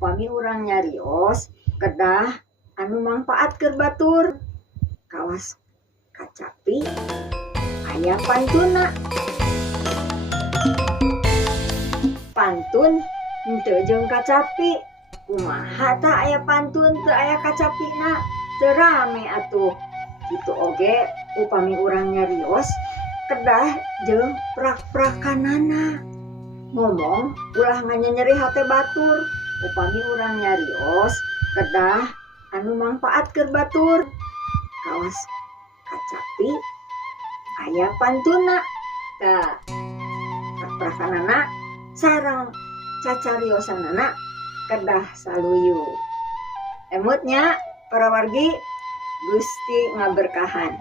upami urang nyarios kedah anu mangpaat keur batur kawas kacapi aya pantuna. Pantun henteu jeung kacapi, kumaha tah aya pantun teu aya kacapina, teu rame atuh. Kitu oge upami urang nyarios kedah jeung prak-prakanana. Ngomong ulah nganyeri hate batur, upami urang nyarios kedah anu mangpaat keur batur kawas kacapi aya pantuna. Tah prak-prakanana sareng cacariosanana kedah saluyu. Emutnya para wargi, Gusti ngaberkahan.